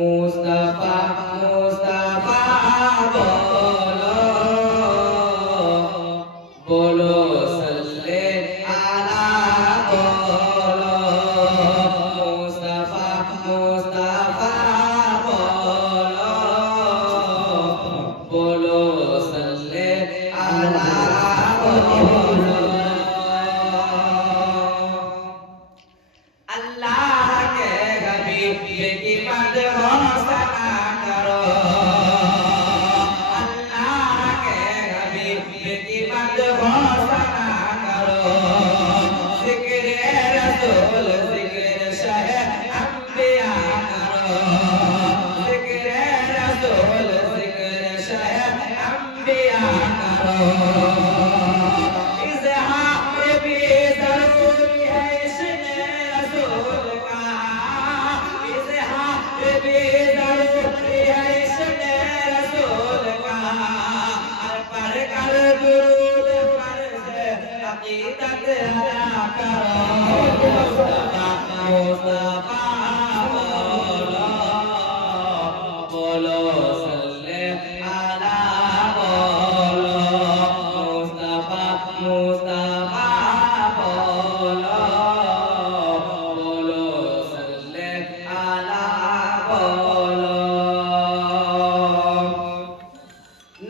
मुस्तफा मुस्तफा बोलो बोलो सल्ले आला बोलो मुस्तफा मुस्तफा बोलो बोलो सल्ले आला बोलो अल्लाह के हबीब की मदहोसना करो अल्लाह के हबीब की मदहोसना करो जिक्र रसूल जिक्र शाह अंबिया करो जिक्र रसूल जिक्र शाह अंबिया करो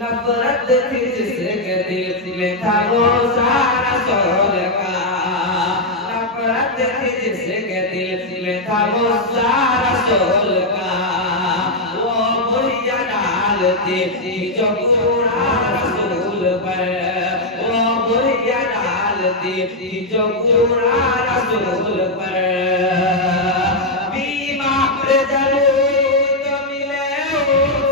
नफरत थी जिसके दिल में था वो सारा सोल का नफरत थी जिसके दिल में था वो सारा सोल का वो भुइया डालती थी जो पूरा रसूल पर वो भुइया डालती थी जो पूरा रसूल पर बीमार जरूर तो मिले उसे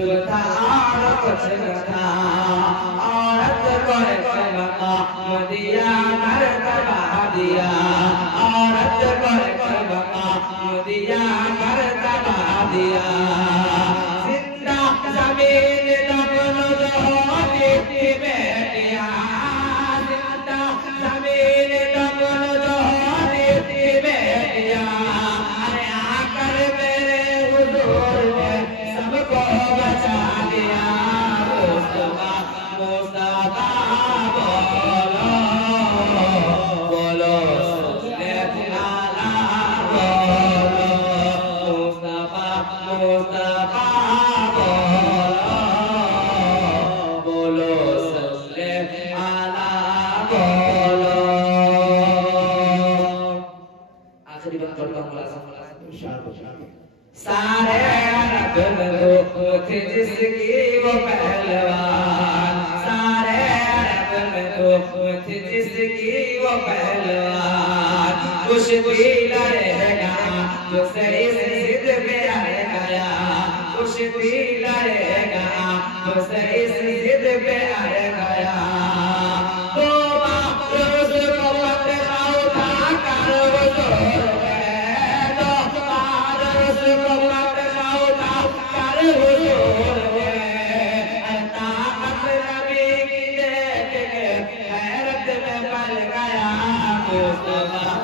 मुस्तफा कुछ न था औरत को एक मकाम दिया मर्तबा दिया औरत को एक मकाम दिया मर्तबा दिया जिंदा जमीन दबल होती थी बेटियां जिंदा जमीन दबल होती थी बेटियां अरे आकर मेरे हुजूर ने सबको बचा लिया मुस्तफा मुस्तफा बोलो बोलो सल्ले आला बोलो मुस्तफा मुस्तफा बोलो बोलो सल्ले आला बोलो आखिरी बात करता हूँ सारे अरब में थे जिसकी वो पहलवान सारे अरब में थे जिसकी वो पहलवान कुछ भी लड़ेगा जो सही सिद्ध पे आ गया कुछ भी लड़ेगा जो सही सिद्ध पे आ गया तो रोज को पकड़ा उठा कर वो जोर Mustafa